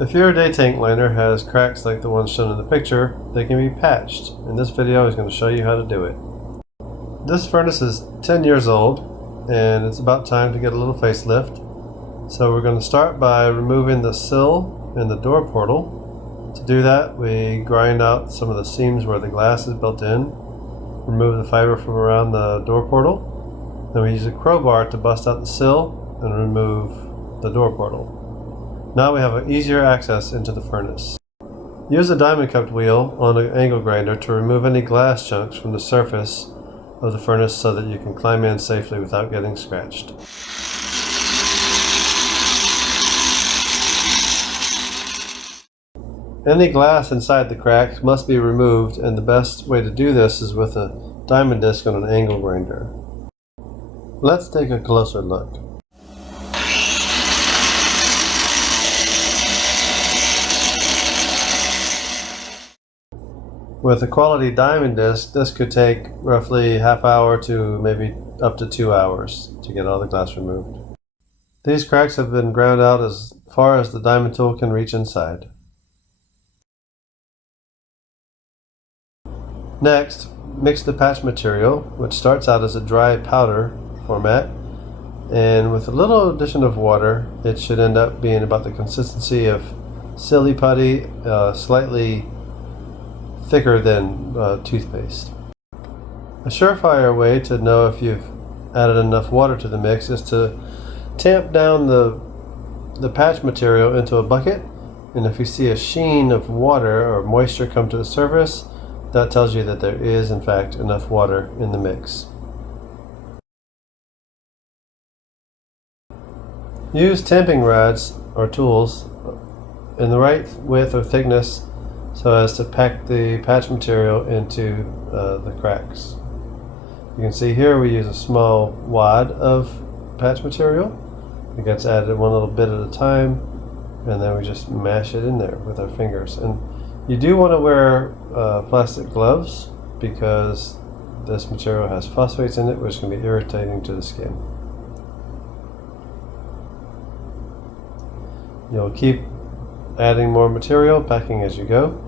If your day tank liner has cracks like the ones shown in the picture, they can be patched, and this video is going to show you how to do it. This furnace is 10 years old, and it's about time to get a little facelift. So we're going to start by removing the sill and the door portal. To do that, we grind out some of the seams where the glass is built in, remove the fiber from around the door portal, then we use a crowbar to bust out the sill and remove the door portal. Now we have an easier access into the furnace. Use a diamond cupped wheel on an angle grinder to remove any glass chunks from the surface of the furnace so that you can climb in safely without getting scratched. Any glass inside the crack must be removed, and the best way to do this is with a diamond disc on an angle grinder. Let's take a closer look. With a quality diamond disc, this could take roughly half hour to maybe up to 2 hours to get all the glass removed. These cracks have been ground out as far as the diamond tool can reach inside. Next, mix the patch material, which starts out as a dry powder format, and with a little addition of water, it should end up being about the consistency of silly putty, slightly thicker than toothpaste. A surefire way to know if you've added enough water to the mix is to tamp down the patch material into a bucket, and if you see a sheen of water or moisture come to the surface, that tells you that there is in fact enough water in the mix. Use tamping rods or tools in the right width or thickness so as to pack the patch material into the cracks. You can see here we use a small wad of patch material. It gets added one little bit at a time, and then we just mash it in there with our fingers. And you do want to wear plastic gloves because this material has phosphates in it, which can be irritating to the skin. You'll keep adding more material, packing as you go.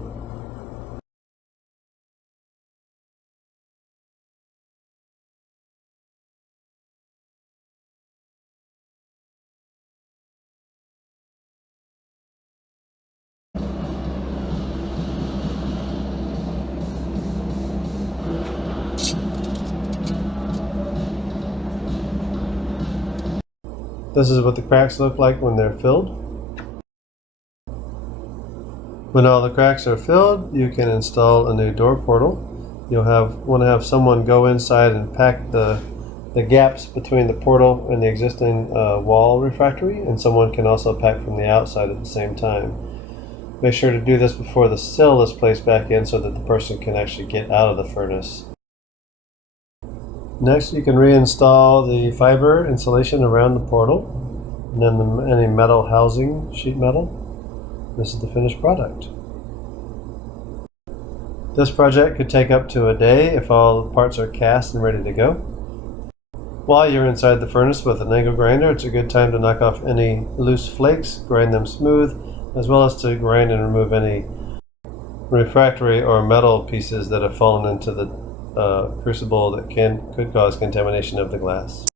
This is what the cracks look like when they're filled. When all the cracks are filled, you can install a new door portal. You'll want to have someone go inside and pack the gaps between the portal and the existing wall refractory, and someone can also pack from the outside at the same time. Make sure to do this before the sill is placed back in so that the person can actually get out of the furnace. Next, you can reinstall the fiber insulation around the portal, and then any metal housing, sheet metal. This is the finished product. This project could take up to a day if all the parts are cast and ready to go. While you're inside the furnace with an angle grinder, it's a good time to knock off any loose flakes, grind them smooth, as well as to grind and remove any refractory or metal pieces that have fallen into the crucible that could cause contamination of the glass.